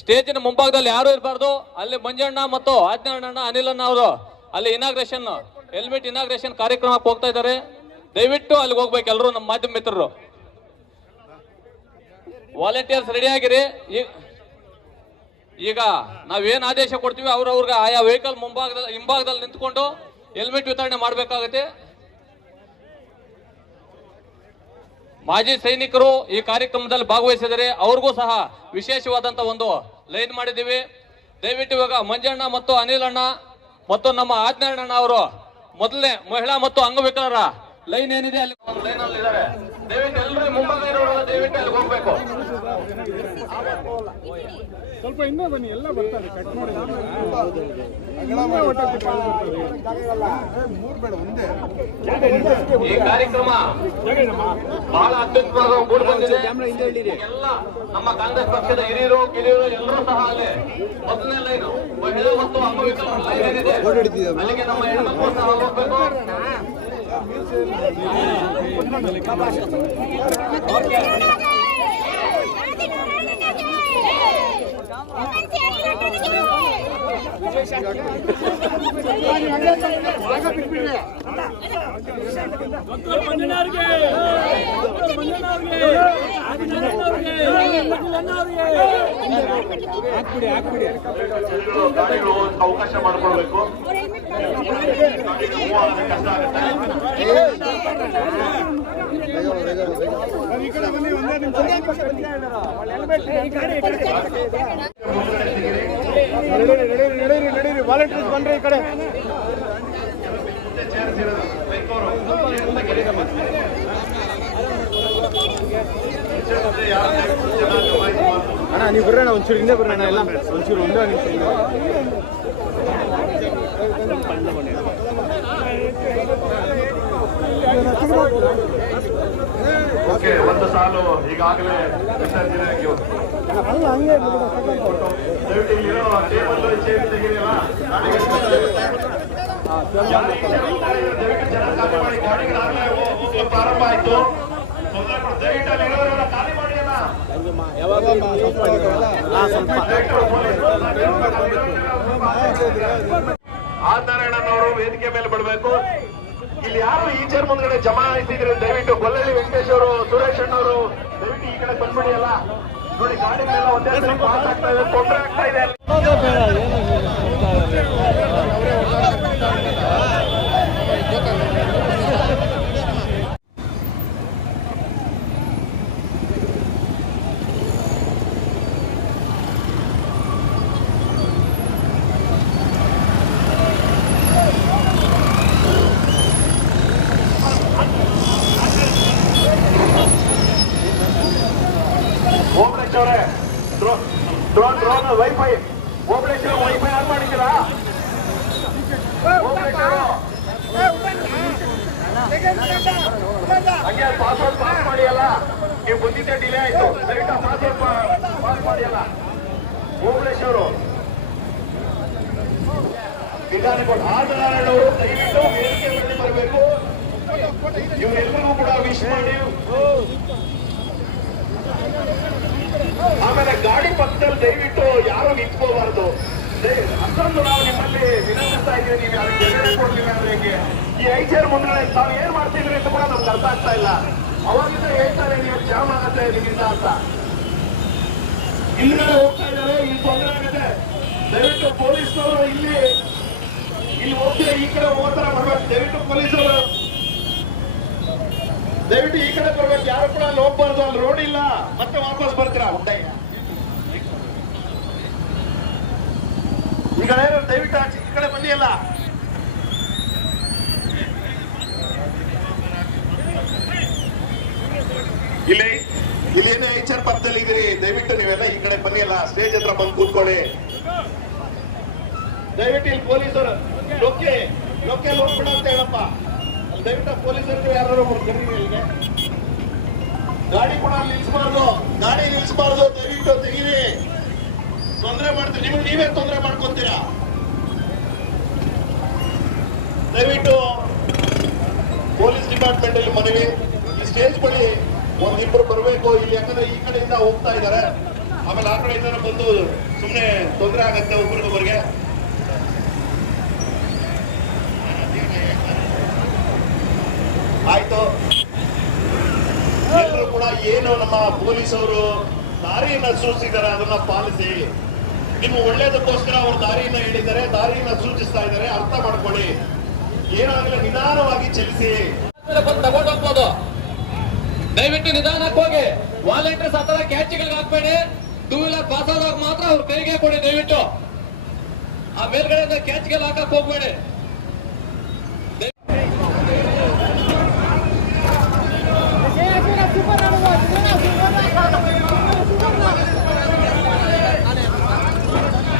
ಸ್ಟೇಜಿನ ಮುಂಭಾಗದಲ್ಲಿ ಯಾರು ಇರಬಾರ್ದು. ಅಲ್ಲಿ ಮಂಜಣ್ಣ ಮತ್ತು ಆಜ್ಞಾನಣ್ಣ ಅನಿಲಣ್ಣ ಅವರು ಅಲ್ಲಿ ಇನಾಗ್ರೇಷನ್ ಹೆಲ್ಮೆಟ್ ಇನಾಗ್ರೇಷನ್ ಕಾರ್ಯಕ್ರಮಕ್ಕೆ ಹೋಗ್ತಾ ಇದ್ದಾರೆ. ದಯವಿಟ್ಟು ಅಲ್ಲಿಗೆ ಹೋಗ್ಬೇಕು ಎಲ್ಲರೂ. ನಮ್ಮ ಮಾಧ್ಯಮ ಮಿತ್ರರು ವಾಲಂಟಿಯರ್ಸ್ ರೆಡಿ ಆಗಿರಿ. ಈಗ ನಾವೇನ್ ಆದೇಶ ಕೊಡ್ತೀವಿ ಅವ್ರವ್ರಿಗೆ ಆಯಾ ವೆಹಿಕಲ್ ಹಿಂಭಾಗದಲ್ಲಿ ನಿಂತ್ಕೊಂಡು ಹೆಲ್ಮೆಟ್ ವಿತರಣೆ ಮಾಡಬೇಕಾಗುತ್ತೆ. ಮಾಜಿ ಸೈನಿಕರು ಈ ಕಾರ್ಯಕ್ರಮದಲ್ಲಿ ಭಾಗವಹಿಸಿದರೆ ಅವ್ರಿಗೂ ಸಹ ವಿಶೇಷವಾದಂತ ಒಂದು ಲೈನ್ ಮಾಡಿದ್ದೀವಿ. ದಯವಿಟ್ಟು ಇವಾಗ ಮಂಜಣ್ಣ ಮತ್ತು ಅನಿಲಣ್ಣ ಮತ್ತು ನಮ್ಮ ಆಜ್ಞಾನಣ್ಣ ಅವರು ಮೊದಲನೇ ಮಹಿಳಾ ಮತ್ತು ಅಂಗವಿಕಲರ ಲೈನ್ ಏನಿದೆ ಅಲ್ಲಿ ಲೈನ್ ಅಲ್ಲಿ ಇದ್ದಾರೆ. ದಯವಿಟ್ಟು ಎಲ್ಲರೂ ಮುಂಭಾಗ ಇರೋರು ದಯವಿಟ್ಟು ಅಲ್ಲಿಗೆ ಹೋಗ್ಬೇಕು. ಸ್ವಲ್ಪ ಇನ್ನೂ ಬನ್ನಿ, ಎಲ್ಲ ಬರ್ತಾರೆ ಕಟ್ ಮಾಡಿ. ಈ ಕಾರ್ಯಕ್ರಮ ಬಹಳ ಅತ್ಯುತ್ತಮವಾಗಿ ಮೂಡಿ ಬಂದಿದೆ. ಎಲ್ಲ ನಮ್ಮ ಕಾಂಗ್ರೆಸ್ ಪಕ್ಷದ ಹಿರಿಯರು ಕಿರಿಯರು ಎಲ್ಲರೂ ಸಹ ಅಲ್ಲಿ ಮೊದಲನೇ ಲೈನ್ ಮಹಿಳೆ ಮತ್ತು ಅಂಗವಿಕಲರ ಲೈನ್ ಏನಿದೆ ಅಲ್ಲಿಗೆ ನಮ್ಮ ಹೆಣ್ಮಕ್ಳು ಸಹ ಹೋಗ್ಬೇಕು. ಅವಕಾಶ ಮಾಡಿಕೊಡ್ಬೇಕು. ವಾಲಂಟಿಯರ್ಸ್ ಬಂದ್ರೆ ಈ ಕಡೆ ಅಣ್ಣ ನೀವು ಬರೋಣ, ಒಂಚೂರು ಹಿಂದೆ ಬರೋಣ. ಎಲ್ಲ ಒಂಚೂರು ಒಂದೇ ನಿಮಿಷ. ಓಕೆ, ಒಂದು ಸಾಲು ಈಗಾಗಲೇ ವಿಸರ್ಜನೆ ಆಗಿ ಪ್ರಾರಂಭ ಆಯ್ತು. ಖಾಲಿ ಮಾಡಿ ಅಲ್ಲ. ಆದಿನಾರಾಯಣನವರು ವೇದಿಕೆ ಮೇಲೆ ಬಿಡಬೇಕು. ಇಲ್ಲಿ ಯಾರು ಈ ಚೇರ್ ಮುಂದ್ಗಡೆ ಜಮಾ ಇದ್ದಿದ್ರೆ ದಯವಿಟ್ಟು ಗೊಲ್ಲಳ್ಳಿ ವೆಂಕಟೇಶ್ ಅವರು, ಸುರೇಶ್ ಅಣ್ಣವರು ದಯವಿಟ್ಟು ಈ ಕಡೆ ಬಂದ್ಬಿಡಿ. ಅಲ್ಲ ನೋಡಿ, ಗಾಡಿಗಳೆಲ್ಲ ಒಂದೇ ಸರಿ ಪಾಸ್ ಆಗ್ತಾ ಇದೆ, ತೊಂದರೆ ಆಗ್ತಾ ಇದೆ. ಡ್ರೋನ್ ವೈಫೈ ಓಬಳೇಶ್ವರ ವೈಫೈ ಆನ್ ಮಾಡಿದ್ದೀರಾ? ಹಂಗೆ ಪಾಸ್ವರ್ಡ್ ಪಾಸ್ ಮಾಡಿ. ಅಲ್ಲ ನೀವು ಬಂದಿದ್ದೆ ಡಿಲೇ ಆಯ್ತು. ದಯವಿಟ್ಟು ಪಾಸ್ವರ್ಡ್ ಪಾಸ್ ಮಾಡಿ. ಅಲ್ಲ ಓಬಳೇಶ್ವರು ವಿಧಾನಗಳು ಆದಿನಾರಾಯಣವರು ದಯವಿಟ್ಟು ವೇದಿಕೆ ಮೇಲೆ ಬರಬೇಕು. ಇವರೆಲ್ಲರಿಗೂ ಕೂಡ ವಿಶ್ ಮಾಡಿ. ಆಮೇಲೆ ಗಾಡಿ ಪಕ್ಕದಲ್ಲಿ ದಯವಿಟ್ಟು ಯಾರು ನಿಂತ್ಕೋಬಾರ್ದು. ಅಷ್ಟೊಂದು ನಾವು ನಿಮ್ಮಲ್ಲಿ ವಿನಂತಿಸ್ತಾ ಇದ್ದೀವಿ. ನೀವು ಅದಕ್ಕೆ ಬೆಲೆ ಕೊಡ್ಲಿಲ್ಲ ಅಂದ್ರೆ ಹೇಗೆ? ಈ ಐಚೇರ್ ಮುಂದೆ ತಾವು ಏನ್ ಮಾಡ್ತಿದ್ರಿ ಅಂತ ಕೂಡ ನಮ್ಗೆ ಅರ್ಥ ಆಗ್ತಾ ಇಲ್ಲ. ಅವಾಗಿಂದ ಹೇಳ್ತಾರೆ ನೀವು ಜಾಮ್ ಆಗತ್ತೆ ನಿಮ್ಮಿಂದ ಅಂತ. ಹಿಂದ್ಗಡೆ ಹೋಗ್ತಾ ಇದ್ದಾರೆ, ಇಲ್ಲಿ ತೊಂದರೆ ಆಗುತ್ತೆ. ದಯವಿಟ್ಟು ಪೊಲೀಸ್ನವರು ಇಲ್ಲಿ ಹೋಗ್ತೀರಾ ಈ ಕಡೆ ಹೋಗೋ ತರ ಬರ್ಬೇಕು. ದಯವಿಟ್ಟು ಪೊಲೀಸರು ದಯವಿಟ್ಟು ಈ ಕಡೆ ಬರ್ಬೇಕು. ಯಾರು ಕೂಡ ಅಲ್ಲಿ ಹೋಗ್ಬಾರ್ದು. ಅಲ್ಲಿ ರೋಡ್ ಇಲ್ಲ, ಮತ್ತೆ ವಾಪಸ್ ಬರ್ತೀರಾ ಹುಡ್ಡಾಗ. ಈಗ ದಯವಿಟ್ಟು ಈ ಕಡೆ ಬನ್ನಿ. ಅಲ್ಲ ಇಲ್ಲೇನೇ ಐಚರ್ ಪಕ್ಕದಲ್ಲಿ ಇದ್ದೀರಿ, ದಯವಿಟ್ಟು ನೀವೆಲ್ಲ ಈ ಕಡೆ ಬನ್ನಿ. ಅಲ್ಲ ಸ್ಟೇಜ್ ಹತ್ರ ಬಂದು ಕೂತ್ಕೊಳ್ಳಿ. ದಯವಿಟ್ಟು ಇಲ್ಲಿ ಪೊಲೀಸರು ಲೋಕೆ ಹೋಗ್ಬಿಡ ಅಂತ ಹೇಳಪ್ಪ. ದಯವಿಟ್ಟು ಪೊಲೀಸರಿಗೆ ಯಾರು ಇಲ್ಲಿಗೆ ಗಾಡಿ ಕೂಡ ನಿಲ್ಸಬಾರ್ದು. ದಯವಿಟ್ಟು ತೆಗೀರಿ. ತೊಂದರೆ ಮಾಡ್ತೀವಿ. ನಿಮ್ಗೆ ನೀವೇ ತೊಂದರೆ ಮಾಡ್ಕೊತೀರಾ. ದಯವಿಟ್ಟು ಪೊಲೀಸ್ ಡಿಪಾರ್ಟ್ಮೆಂಟ್ ಅಲ್ಲಿ ಮನವಿ, ಈ ಸ್ಟೇಜ್ ಬಳಿ ಒಂದಿಬ್ರು ಬರಬೇಕು ಇಲ್ಲಿ. ಯಾಕಂದ್ರೆ ಈ ಕಡೆಯಿಂದ ಹೋಗ್ತಾ ಇದ್ದಾರೆ. ಆಮೇಲೆ ಆ ಕಡೆಯಿಂದ ಬಂದು ಸುಮ್ಮನೆ ತೊಂದರೆ ಆಗತ್ತೆ ಒಬ್ರಿಗೊಬ್ಬರಿಗೆ. ಆಯ್ತು, ಎಲ್ಲರೂ ಕೂಡ ಏನು ನಮ್ಮ ಪೊಲೀಸವರು ದಾರಿಯನ್ನ ಸೂಚಿಸಿದ್ದಾರೆ ಅದನ್ನ ಪಾಲಿಸಿ. ನಿಮ್ಮ ಒಳ್ಳೇದಕ್ಕೋಸ್ಕರ ಅವರು ದಾರಿಯನ್ನ ಹೇಳಿದ್ದಾರೆ, ದಾರಿಯನ್ನ ಸೂಚಿಸ್ತಾ ಇದ್ದಾರೆ, ಅರ್ಥ ಮಾಡ್ಕೊಳ್ಳಿ. ಏನಾಗಲಿ ನಿಧಾನವಾಗಿ ಚಲಿಸಿ. ತಗೊಂಡು ಹೋಗ್ಬೋದು. ದಯವಿಟ್ಟು ನಿಧಾನಕ್ಕೆ ಹೋಗಿ. ವಾಲಂಟಿಯರ್ಸ್ ಆ ತರ ಕ್ಯಾಚ್ಗಳಿಗೆ ಹಾಕ್ಬೇಡಿ. ಟೂ ವೀಲರ್ ಪಾಸ್ ಆದಾಗ ಮಾತ್ರ ಅವ್ರ ಕೈಗೆ ಕೊಡಿ ದಯವಿಟ್ಟು. ಆ ಮೇಲ್ಗಡೆಯಿಂದ ಕ್ಯಾಚ್ಗೆ ಹಾಕಕ್ ಹೋಗ್ಬೇಡಿ.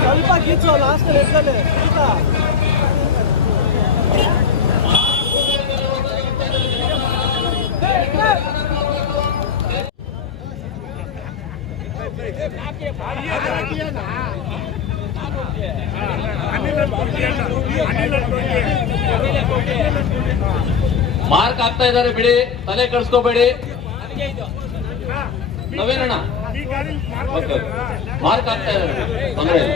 ಸ್ವಲ್ಪ ಕಿಚ್ಚು ಲಾಸ್ಟ್ ಲೆಕ್ಕಲ್ಲಿ ಮಾರ್ಕ್ ಆಗ್ತಾ ಇದಾರೆ ಬಿಡಿ, ತಲೆ ಕಳ್ಸ್ಕೋಬೇಡಿ. ನವೀನಣ್ಣ ಮಾರ್ಕ್ ಆಗ್ತಾ ಇದಾರೆ, ತೊಂದರೆ ಇಲ್ಲ.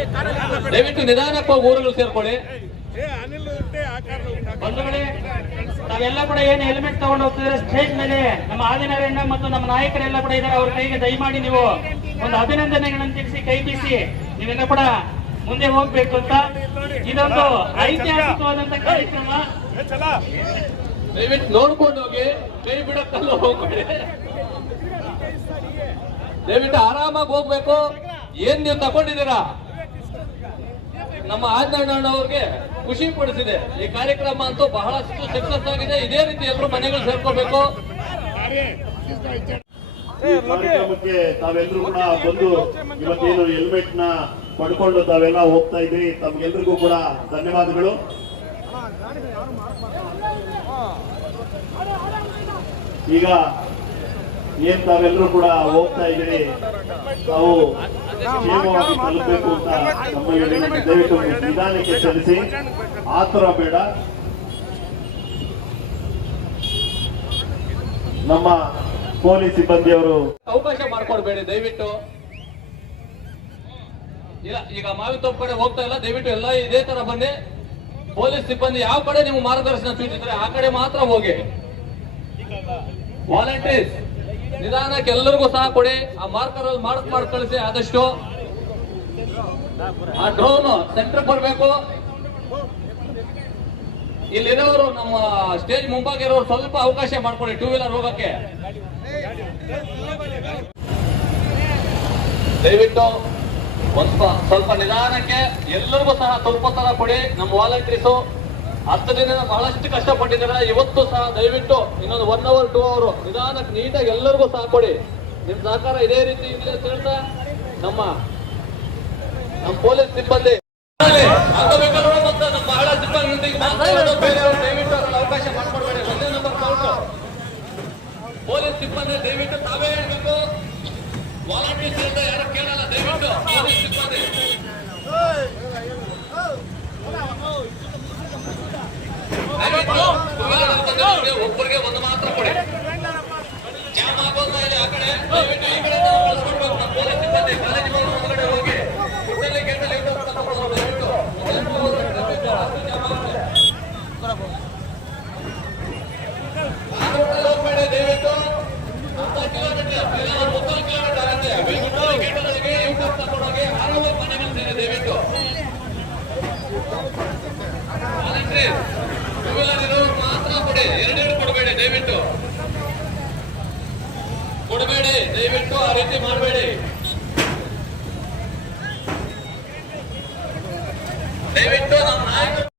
ದಯವಿಟ್ಟು ನಿಧಾನಕ್ಕೆ ಹೋಗಿ ಊರುಗಳು ಸೇರ್ಕೊಳ್ಳಿ. ಬಂಧುಗಳೇ, ನಾವೆಲ್ಲ ಕೂಡ ಏನು ಹೆಲ್ಮೆಟ್ ತಗೊಂಡು ಹೋಗ್ತಿದ್ರೆ ಸ್ಟೇಜ್ ಮೇಲೆ ನಮ್ಮ ಆದಿನಾರಾಯಣ ಮತ್ತು ನಮ್ಮ ನಾಯಕರೆಲ್ಲ ಕೂಡ ಇದ್ದಾರೆ. ಅವ್ರ ಕೈಗೆ ದಯಮಾಡಿ ನೀವು ಒಂದು ಅಭಿನಂದನೆಗಳನ್ನು ತಿಳಿಸಿ ಕೈ ಬೀಸಿ ನೀವೆಲ್ಲ ಕೂಡ ಮುಂದೆ ಹೋಗ್ಬೇಕು ಅಂತ. ಇದೊಂದು ಐತಿಹಾಸಿಕವಾದಂತ ಕಾರ್ಯಕ್ರಮ. ದಯವಿಟ್ಟು ನೋಡ್ಕೊಂಡು ಹೋಗಿ, ಕೈ ಬಿಡಕ್ಕಲ್ಲ ಹೋಗ್ಬೇಡಿ. ದಯವಿಟ್ಟು ಆರಾಮಾಗಿ ಹೋಗ್ಬೇಕು. ಏನ್ ನೀವು ತಗೊಂಡಿದ್ದೀರಾ ನಮ್ಮ ಆದಿನಾರಾಯಣ ಅವ್ರಿಗೆ ಖುಷಿ ಪಡಿಸಿದೆ. ಈ ಕಾರ್ಯಕ್ರಮ ಅಂತೂ ಬಹಳಷ್ಟು ಸಕ್ಸಸ್ ಆಗಿದೆ. ಇದೇ ರೀತಿ ಎಲ್ಲರೂ ಮನೆಗಳು ಸೇರ್ಕೋಬೇಕು. ಈ ಕಾರ್ಯಕ್ರಮಕ್ಕೆ ತಾವೆಲ್ಲರೂ ಕೂಡ ಬಂದು ಇವತ್ತೇನು ಹೆಲ್ಮೆಟ್ ನ ಪಡ್ಕೊಂಡು ತಾವೆಲ್ಲ ಹೋಗ್ತಾ ಇದ್ರಿ, ತಮ್ಗೆಲ್ರಿಗೂ ಕೂಡ ಧನ್ಯವಾದಗಳು. ಈಗ ಏನ್ ತಾವೆಲ್ಲರೂ ಕೂಡ ಹೋಗ್ತಾ ಇದ್ದೀರಿ, ತಾವು ಕ್ಷೇಮವಾಗಿ ತಲುಪಬೇಕು ಅಂತ ನಮ್ಮಲ್ಲಿ ವಿನಂತಿ. ದಯವಿಟ್ಟು ನಿಧಾನಕ್ಕೆ ಚಲಿಸಿ, ಆತುರ ಬೇಡ. ನಮ್ಮ ಪೊಲೀಸ್ ಸಿಬ್ಬಂದಿಯವರು ಅವಕಾಶ ಮಾಡ್ಕೊಡ್ಬೇಡಿ ದಯವಿಟ್ಟು. ಇಲ್ಲ, ಈಗ ಮಾವಿತೋಪ್ ಕಡೆ ಹೋಗ್ತಾ ಇಲ್ಲ, ದಯವಿಟ್ಟು ಎಲ್ಲ ಇದೇ ತರ ಬನ್ನಿ. ಪೊಲೀಸ್ ಸಿಬ್ಬಂದಿ ಯಾವ ಕಡೆ ನೀವು ಮಾರ್ಗದರ್ಶನ ಸೂಚಿಸಿದ್ರೆ ಆ ಕಡೆ ಮಾತ್ರ ಹೋಗಿ. ವಾಲಂಟಿಯರ್ಸ್ ನಿಧಾನಕ್ಕೆ ಎಲ್ಲರಿಗೂ ಸಹ ಕೊಡಿ. ಆ ಮಾರ್ಕರ್ ಅಲ್ಲಿ ಮಾರ್ಕ್ ಮಾಡಿ ಕಳಿಸಿ ಆದಷ್ಟು. ಆ ಡ್ರೋನ್ ಸೆಂಟರ್ ಬರಬೇಕು. ಇಲ್ಲಿರೋರು ನಮ್ಮ ಸ್ಟೇಜ್ ಮುಂಭಾಗಿರೋರು ಸ್ವಲ್ಪ ಅವಕಾಶ ಮಾಡ್ಕೊಡಿ ಟೂ ವೀಲರ್ ಹೋಗಕ್ಕೆ. ದಯವಿಟ್ಟು ಸ್ವಲ್ಪ ನಿಧಾನಕ್ಕೆ ಎಲ್ಲರಿಗೂ ಸಹ ಸ್ವಲ್ಪ ತರ ಕೊಡಿ. ನಮ್ಮ ವಾಲಂಟಿಯರ್ಸು 10 ದಿನ ಬಹಳಷ್ಟು ಕಷ್ಟಪಟ್ಟಿದ್ದಾರೆ. ಇವತ್ತು ಸಹ ದಯವಿಟ್ಟು ಇನ್ನೊಂದು 1 hour 2 hour ನಿಧಾನಕ್ಕೆ ನೀಟಾಗಿ ಎಲ್ಲರಿಗೂ ಸಹ ಕೊಡಿ. ನಿಮ್ ಸಹಕಾರ ಇದೇ ರೀತಿ ಇದೆ ಅಂತ ಹೇಳ್ತಾ ನಮ್ಮ ಪೊಲೀಸ್ ಸಿಬ್ಬಂದಿ ಮತ್ತು ನಮ್ಮ ಮಹಿಳಾ ಸಿಬ್ಬಂದಿಗೆ ಬೇರೆಯವರು ದಯವಿಟ್ಟು ಅವಕಾಶ ಮಾಡ್ಕೊಡ್ಬೇಡಿ. 1ನೇ ನಂಬರ್ ಕೌಂಟು ಪೊಲೀಸ್ ಸಿಬ್ಬಂದಿ ದಯವಿಟ್ಟು ತಾವೇ ಹೇಳ್ಬೇಕು. ವಾಲಂಟಿಯರ್ಸ್ ಅಂತ ಯಾರು ಕೇಳಲ್ಲ. ದಯವಿಟ್ಟು ಪೊಲೀಸ್ ಸಿಬ್ಬಂದಿ ಒಬ್ಬರಿಗೆ ಒಂದು ಮಾತ್ರ ಕೊಡಿ. ಜಾಮ್ ಆಗೋದು ಮೇಲೆ ಆ ಕಡೆ ದಯವಿಟ್ಟು ಈ ಕಡೆ ಕಳಿಸ್ಕೊಡ್ಬೇಕು. ನಮ್ಮ ಪೊಲೀಸ್ ಸಿಬ್ಬಂದಿ ಕಾಲೇಜ್ ಹೊರಗಡೆ ಹೋಗಿ ಹುಟ್ಟಲ್ಲಿ ಗೇಟಲ್ಲಿ ದಯವಿಟ್ಟು ಹೋಗ್ಬೇಡಿ. ದಯವಿಟ್ಟು 30 ಕಿಲೋಮೀಟರ್ ಆಗುತ್ತೆ. ಗೇಟಲ್ಲಿಗೆ ಯೂಟ್ಯೂಬ್ ತಗೊಂಡೋಗಿ ಆರಾಮಾಗಿ ಮನೆಗೆ ಸೇರಿ. ದಯವಿಟ್ಟು ಟೂ ವೀಲರ್ ಇರೋರು ಮಾತ್ರ ಕೊಡಿ, 2 ಕೊಡಬೇಡಿ. ದಯವಿಟ್ಟು ಕೊಡಬೇಡಿ, ದಯವಿಟ್ಟು ಆ ರೀತಿ ಮಾಡಬೇಡಿ. ದಯವಿಟ್ಟು ನಮ್ಮ ನಾಯಕರು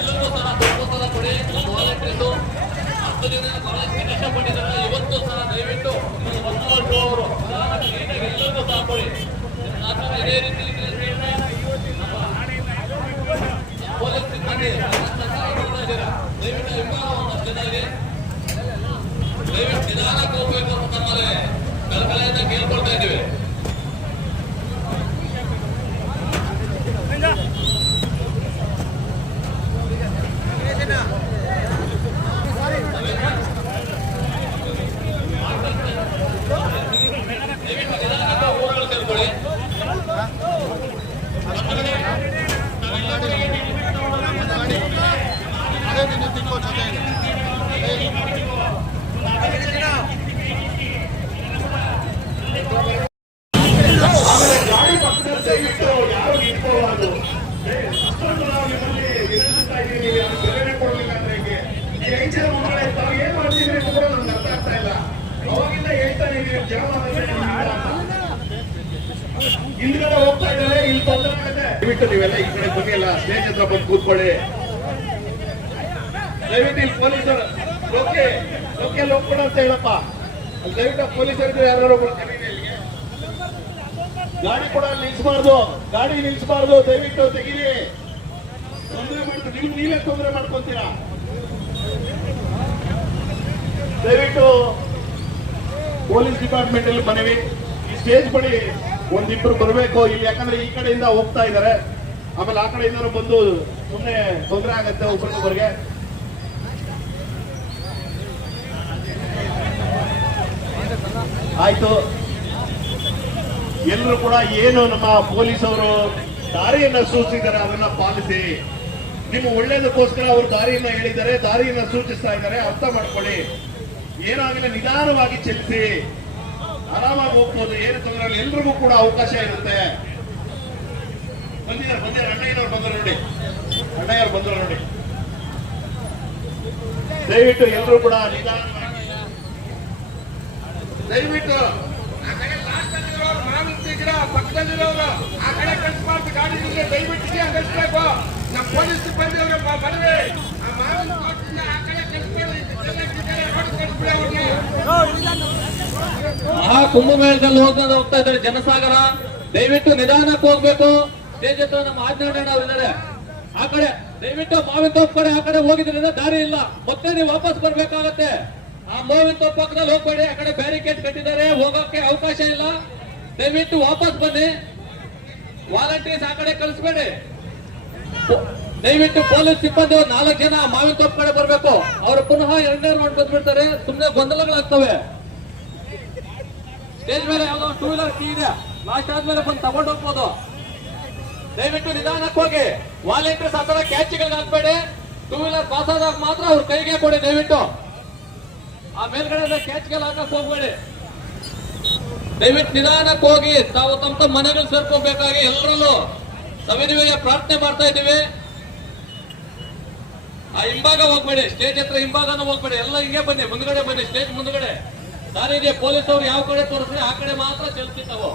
ಎಲ್ಲರೂ ಸಹ ಸ್ವಲ್ಪ ಕೊಡಿ. ನಮ್ಮ ವಾಲಂಟಿಯರ್ಸು 10 ದಿನ ಬಹಳಷ್ಟು ಕಷ್ಟಪಟ್ಟಿದ್ದಾರೆ. ಇವತ್ತು ಸಹ ದಯವಿಟ್ಟು 1 hour 2 hour ಎಲ್ಲರಿಗೂ ಸಹ ಕೊಡಿ. ಇದೇ ರೀತಿ ಪೊಲೀಸ್ ಸಿಬ್ಬಂದಿ ದಯವಿಟ್ಟು ಕೇಳ್ಕೊಳ್ತಾ ಇದ್ದೀವಿ. ಊರುಗಳು ಸೇರ್ಕೊಳ್ಳಿ. ಆಮೇಲೆ ಗಾಡಿ ಪಕ್ಕದಲ್ಲಿ ದಯವಿಟ್ಟು ಯಾರು ನಿಂತ್ಕೋಬಾರ್ದು. ಅಷ್ಟೊಂದು ನಾವು ನಿಮ್ಮಲ್ಲಿ ವಿನಂತಿಸ್ತಾ ಇದ್ದೀವಿ, ನೀವು ಯಾರು ಬೆಲೆನೇ ಕೊಡ್ಲಿಲ್ಲ ಅಂದ್ರೆ ಹೇಗೆ? ಈ 5 ಜನ ಮಕ್ಕಳೇ ತಾವು ಏನ್ ಮಾಡ್ತಿದ್ರಿ ಅಂತ ಕೂಡ ನಮ್ಗೆ ಅರ್ಥ ಆಗ್ತಾ ಇಲ್ಲ. ಅವಾಗಿಂದ ಹೇಳ್ತಾನೆ ನೀವು ಜಾಮ ಹಿಂದ್ಗಡೆ ಹೋಗ್ತಾ ಇದ್ದಾರೆ, ಇಲ್ಲಿ ತೊಂದರೆ ಆಗುತ್ತೆ. ದಯವಿಟ್ಟು ನೀವೆಲ್ಲ ಈ ಕಡೆ ಬನ್ನಿ, ಎಲ್ಲ ಸ್ಟೇಜ್ ಹತ್ರ ಬಂದು ಕೂತ್ಕೊಳ್ಳಿ. ದಯವಿಟ್ಟು ಇಲ್ಲಿ ಪೊಲೀಸರು ಲೋಕಲ್ ಹೋಗ್ಕೊಡ ಅಂತ ಹೇಳಪ್ಪ. ಅಲ್ಲಿ ದಯವಿಟ್ಟು ಪೊಲೀಸರು ಯಾರು ಗಾಡಿ ಕೂಡ ನಿಲ್ಸಬಾರ್ದು, ದಯವಿಟ್ಟು ತೆಗೀರಿ. ತೊಂದರೆ ಮಾಡ್ತೀವಿ, ನೀವೇ ತೊಂದರೆ ಮಾಡ್ಕೊಂತೀರಾ. ದಯವಿಟ್ಟು ಪೊಲೀಸ್ ಡಿಪಾರ್ಟ್ಮೆಂಟ್ ಅಲ್ಲಿ ಮನವಿ, ಈ ಸ್ಟೇಜ್ ಬಳಿ ಒಂದಿಬ್ರು ಬರಬೇಕು ಇಲ್ಲಿ, ಯಾಕಂದ್ರೆ ಈ ಕಡೆಯಿಂದ ಹೋಗ್ತಾ ಇದ್ದಾರೆ, ಆಮೇಲೆ ಆ ಕಡೆಯಿಂದ ಬಂದು ಸುಮ್ಮನೆ ತೊಂದರೆ ಆಗತ್ತೆ ಒಬ್ಬರಿಗೊಬ್ಬರಿಗೆ. ಆಯ್ತು, ಎಲ್ಲರೂ ಕೂಡ ಏನು ನಮ್ಮ ಪೊಲೀಸವರು ದಾರಿಯನ್ನ ಸೂಚಿಸಿದ್ದಾರೆ ಅದನ್ನ ಪಾಲಿಸಿ. ನಿಮ್ಮ ಒಳ್ಳೇದಕ್ಕೋಸ್ಕರ ಅವರು ದಾರಿಯನ್ನ ಹೇಳಿದ್ದಾರೆ, ದಾರಿಯನ್ನ ಸೂಚಿಸ್ತಾ ಇದ್ದಾರೆ, ಅರ್ಥ ಮಾಡ್ಕೊಳ್ಳಿ. ಏನಾಗಲಿ ನಿಧಾನವಾಗಿ ಚಲಿಸಿ, ಆರಾಮಾಗಿ ಹೋಗ್ಬೋದು, ಏನು ತೊಂದರೆ ಇಲ್ಲ. ಎಲ್ರಿಗೂ ಕೂಡ ಅವಕಾಶ ಇರುತ್ತೆ. ಬಂದಿದ್ದಾರೆ ಅಣ್ಣಯ್ಯನವ್ರು ಬಂದರು ನೋಡಿ. ದಯವಿಟ್ಟು ಎಲ್ಲರೂ ಕೂಡ ನಿಧಾನವಾಗಿ, ದಯವಿಟ್ಟು ಪಕ್ಕದಲ್ಲಿರೋರು ಆ ಕಡೆ ಕಳಿಸ್ಬಾರ್ದು. ಗಾಡಿ ದಯವಿಟ್ಟು ಕಳಿಸ್ಬೇಕು. ನಮ್ಮ ಪೊಲೀಸ್ ಸಿಬ್ಬಂದಿ ಅವರ ಮನವಿ, ಮಹಾ ಕುಂಭಮೇಳದಲ್ಲಿ ಹೋಗ್ತಾ ಇದ್ದಾರೆ ಜನಸಾಗರ. ದಯವಿಟ್ಟು ನಿಧಾನಕ್ಕೆ ಹೋಗ್ಬೇಕು. ಸ್ಟೇಜ್ ಹತ್ರ ನಮ್ಮ ಆಜ್ಞಾನ ಇದ್ದಾರೆ. ಆ ಕಡೆ ದಯವಿಟ್ಟು ಮಾವಿನ ತೋಪ್ ಕಡೆ ಆ ಕಡೆ ಹೋಗಿದ್ರಿಂದ ದಾರಿ ಇಲ್ಲ, ಮತ್ತೆ ನೀವು ವಾಪಸ್ ಬರ್ಬೇಕಾಗತ್ತೆ. ಆ ಮಾವಿನ ತೋಪ್ ಪಕ್ಕದಲ್ಲಿ ಹೋಗ್ಬೇಡಿ, ಆ ಕಡೆ ಬ್ಯಾರಿಕೇಡ್ ಕಟ್ಟಿದ್ದಾರೆ, ಹೋಗಕ್ಕೆ ಅವಕಾಶ ಇಲ್ಲ. ದಯವಿಟ್ಟು ವಾಪಸ್ ಬನ್ನಿ. ವಾಲಂಟಿಯರ್ಸ್ ಆ ಕಡೆ ಕಳಿಸ್ಬೇಡಿ. ದಯವಿಟ್ಟು ಪೊಲೀಸ್ ಸಿಬ್ಬಂದಿ 4 ಜನ ಮಾವಿನ ತೋಪ್ ಕಡೆ ಬರ್ಬೇಕು. ಅವರು ಪುನಃ 2ನೇ ರೌಂಡ್ ಬಂದ್ಬಿಡ್ತಾರೆ, ಸುಮ್ಮನೆ ಗೊಂದಲಗಳಾಗ್ತವೆ. ಸ್ಟೇಜ್ ಮೇಲೆ ಯಾವ್ದೋ 2 ವೀಲರ್ ಕೀ ಇದೆ, ಲಾಸ್ಟ್ ಆದ್ಮೇಲೆ ಬಂದು ತಗೊಂಡು ಹೋಗ್ಬೋದು. ದಯವಿಟ್ಟು ನಿಧಾನಕ್ಕೆ ಹೋಗಿ. ವಾಲಂಟಿಯರ್ಸ್ ಆ ತರ ಕ್ಯಾಚ್ಗಳಿಗೆ ಹಾಕ್ಬೇಡಿ. 2 ವೀಲರ್ ಪಾಸ್ ಆದಾಗ ಮಾತ್ರ ಅವ್ರ ಕೈಗೆ ಕೊಡಿ. ದಯವಿಟ್ಟು ಆ ಮೇಲ್ಗಡೆ ಕ್ಯಾಚ್ಗಳು ಹಾಕಕ್ ಹೋಗ್ಬೇಡಿ. ದಯವಿಟ್ಟು ನಿಧಾನಕ್ಕೆ ಹೋಗಿ. ತಾವು ತಮ್ಮ ಮನೆಗಳು ಸೇರ್ಕೋಬೇಕಾಗಿ ಎಲ್ಲರಲ್ಲೂ ಸವಿನೀಯ ಪ್ರಾರ್ಥನೆ ಮಾಡ್ತಾ ಇದ್ದೀವಿ. ಆ ಹಿಂಭಾಗ ಹೋಗ್ಬೇಡಿ, ಸ್ಟೇಜ್ ಹತ್ರ ಹಿಂಭಾಗನ ಹೋಗ್ಬೇಡಿ. ಎಲ್ಲ ಹಿಂಗೆ ಬನ್ನಿ, ಮುಂದ್ಗಡೆ ಬನ್ನಿ. ಸ್ಟೇಜ್ ಮುಂದ್ಗಡೆ ದಾರಿ ಇದೆ. ಪೊಲೀಸ್ ಅವ್ರು ಯಾವ ಕಡೆ ತೋರಿಸ್ರಿ ಆ ಕಡೆ ಮಾತ್ರ ಚಲಿಸ್ತಾವು.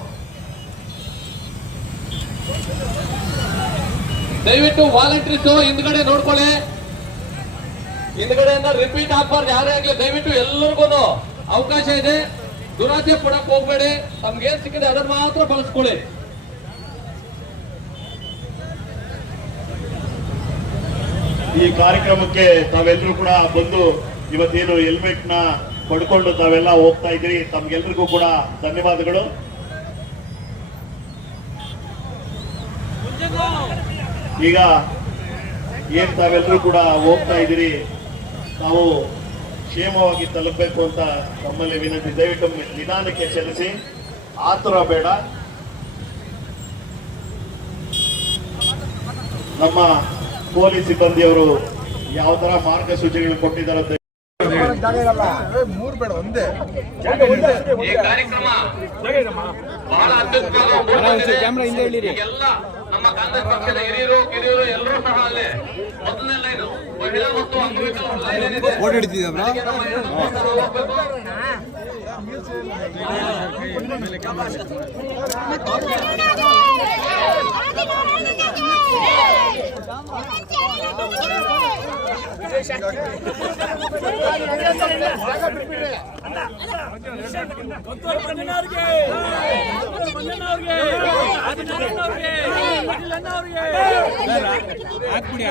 ದಯವಿಟ್ಟು ವಾಲಂಟಿಯರ್ಸ್ ಹಿಂದ್ಗಡೆ ನೋಡ್ಕೊಳ್ಳಿ. ಹಿಂದ್ಗಡೆಯಿಂದ ರಿಪೀಟ್ ಆಗ್ಬಾರ್ದು ಯಾರೇ ಆಗ್ಲಿ. ದಯವಿಟ್ಟು ಎಲ್ಲರಿಗೂ ಅವಕಾಶ ಇದೆ. ದುರಾಸೆ ಪಡಕ್ ಹೋಗ್ಬೇಡಿ. ತಮ್ಗೆ ಏನ್ ಸಿಕ್ಕಿದೆ ಅದನ್ನ ಮಾತ್ರ ಬಳಸ್ಕೊಳ್ಳಿ. ಈ ಕಾರ್ಯಕ್ರಮಕ್ಕೆ ತಾವೆಲ್ಲರೂ ಕೂಡ ಬಂದು ಇವತ್ತೇನು ಹೆಲ್ಮೆಟ್ ನ ಪಡ್ಕೊಂಡು ತಾವೆಲ್ಲ ಹೋಗ್ತಾ ಇದ್ರಿ, ತಮ್ಗೆಲ್ರಿಗೂ ಕೂಡ ಧನ್ಯವಾದಗಳು. ಈಗ ಏನ್ ತಾವೆಲ್ಲರೂ ಕೂಡ ಹೋಗ್ತಾ ಇದ್ದೀರಿ, ತಾವು ಕ್ಷೇಮವಾಗಿ ತಲುಪಬೇಕು ಅಂತ ತಮ್ಮಲ್ಲಿ ವಿನಂತಿ. ದಯವಿಟ್ಟು ನಿಧಾನಕ್ಕೆ ಚಲಿಸಿ, ಆತುರ ಬೇಡ. ನಮ್ಮ ಪೊಲೀಸ್ ಸಿಬ್ಬಂದಿಯವರು ಯಾವ ತರ ಮಾರ್ಗಸೂಚಿಗಳು ಕೊಟ್ಟಿದ್ದಾರೆ ಈ ಕಾರ್ಯಕ್ರಮ ಬಹಳ ಅತ್ಯುತ್ತಮ. ಎಲ್ಲ ನಮ್ಮ ಕಾಂಗ್ರೆಸ್ ಪಕ್ಷದ ಹಿರಿಯರು ಕಿರಿಯರು ಎಲ್ಲರೂ ಸಹ ಅಲ್ಲೇ ಮೊದಲನೇ ಲೈನು ಮಹಿಳಾ ಮತ್ತು ಅಂಗವಿಕಲರ ಲೈನ್ ಏನಿದೆ ಅದಕ್ಕೆ ನಮ್ಮ ಹೆಣ್ಣು ಸಹ ಹೋಗ್ಬೇಕು.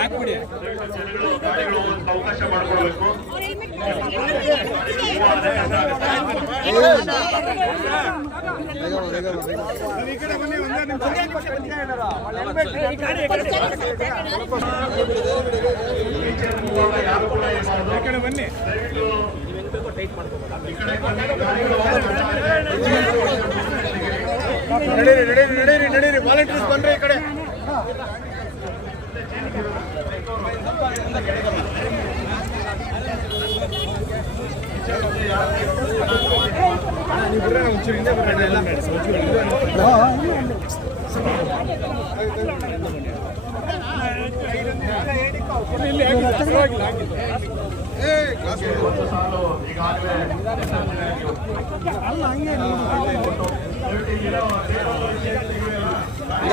ಹಾಕ್ಬಿಡಿ ಅವಕಾಶ ಮಾಡಿಕೊಡ್ಬೇಕು. ಈ ಕಡೆ ಬನ್ನಿ, ಒಂದೇ ನಿಮಿಷ. ಯಾರು ಕೂಡ ಇರ್ಬಾರ್ದು. ಈ ಕಡೆ ಬನ್ನಿ. ನಡೀರಿ ವಾಲಂಟಿಯರ್ಸ್ ಬನ್ರಿ ಈ ಕಡೆ. ನೀವು ಬರ್ರಿ, ಒಂಚೂರು ಹಿಂದೆ ಬರ್ರಿ, ಎಲ್ಲ ಒಂಚೂರು ಇಲ್ಲಿ ಆಗಿಲ್ಲ. ಒಂದು ಸಾಲು ಈಗಾಗಲೇ ಅಲ್ಲ ಹಂಗೆ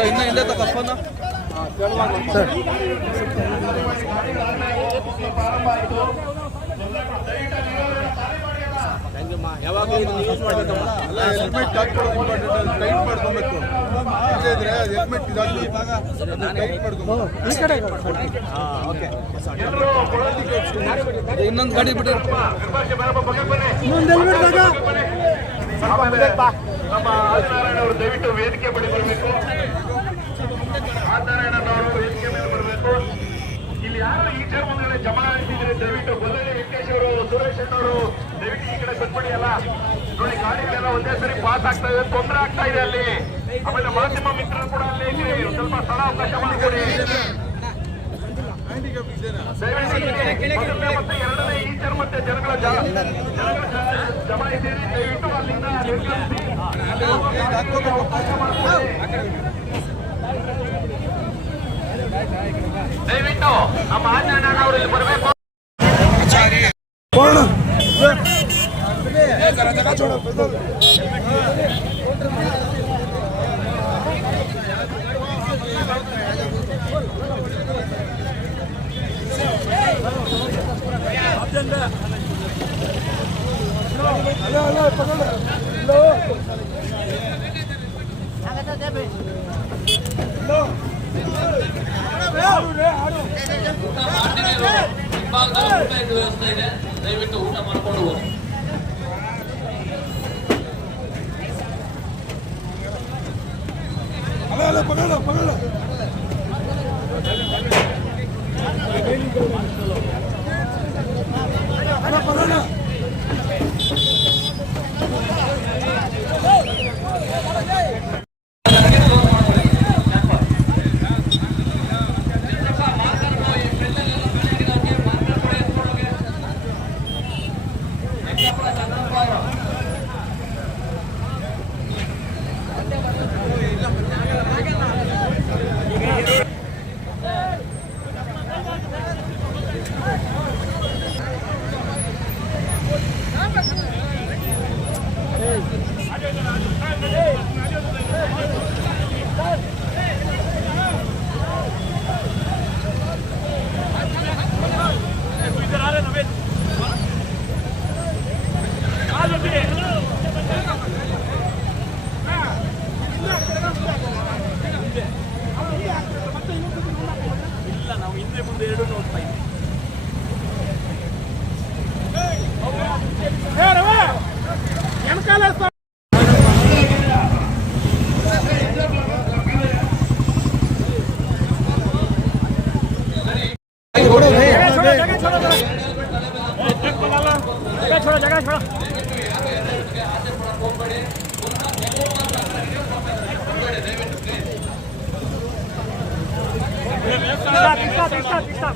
ಇನ್ನ ಹಿಂದೆ ತಪ್ಪನ ಪ್ರಾರಂಭ ಆಯಿತು. ಯಾವಾಗ ಯೂಸ್ ಮಾಡಬೇಕಮ್ಮ ಹೆಲ್ಮೆಟ್ ಹಾಕ್ಕೊಳ್ಳೋದು ಇಂಪಾರ್ಟೆಂಟ್. ಟೈಟ್ ಮಾಡ್ಕೊಬೇಕು. ಇದ್ರೆ ಹೆಲ್ಮೆಟ್ ಟೈಟ್ ಮಾಡ್ಕೊಬೇಕು. ಈ ಕಡೆ ಓಕೆ. ಇನ್ನೊಂದು ಗಾಡಿ ಬಿಟ್ಟು ಇನ್ನೊಂದು ಹೆಲ್ಮೆಟ್ ಆಮೇಲೆ ನಮ್ಮ ಆದಿನಾರಾಯಣ ಅವರು ದಯವಿಟ್ಟು ವೇದಿಕೆ ಬಳಿ ಬರಬೇಕು. ಆದಿನಾರಾಯಣ ಅವರು ವೇದಿಕೆ ಮೇಲೆ ಬರಬೇಕು. ಇಲ್ಲಿ ಯಾರು ಈ ಮುಂದೆ ಜಮಾ ಆಗಿದ್ರೆ ದಯವಿಟ್ಟು ಗೊಲ್ಲಳ್ಳಿ ವೆಂಕಟೇಶ್ ಅವರು, ಸುರೇಶ್ ಅವರು ದಯವಿಟ್ಟು ಈ ಕಡೆ ಬಂದ್ಬಿಡಿ. ಅಲ್ಲ ನೋಡಿ, ಗಾಡಿಗಳೆಲ್ಲ ಒಂದೇ ಸರಿ ಪಾಸ್ ಆಗ್ತಾ ಇದೆ, ತೊಂದರೆ ಆಗ್ತಾ ಇದೆ ಅಲ್ಲಿ. ಆಮೇಲೆ ಮಾಧ್ಯಮ ಮಿತ್ರರು ಕೂಡ ಅಲ್ಲಿ ಸ್ವಲ್ಪ ಸ್ಥಳ ಅವಕಾಶ ಮಾಡಿಕೊಡಿ. ದಯವಿಟ್ಟು ಮತ್ತೆ ಎರಡನೇ ಈಚರ್ ಮತ್ತೆ ಜನಗಳ ಜಮಾಯಿಸಿರಿ. ದಯವಿಟ್ಟು ಅಲ್ಲಿಂದ ಅವಕಾಶ ಮಾಡಿಕೊಡಿ. ದಯವಿಟ್ಟು ನಮ್ಮ ಆಚರಣೆ ಅವರು ಇಲ್ಲಿ ಬರಬೇಕು. ವ್ಯವಸ್ಥೆ ಇದೆ, ದಯವಿಟ್ಟು ಊಟ ಮಾಡ್ಕೊಂಡು ಹೋಗಿ. Stop.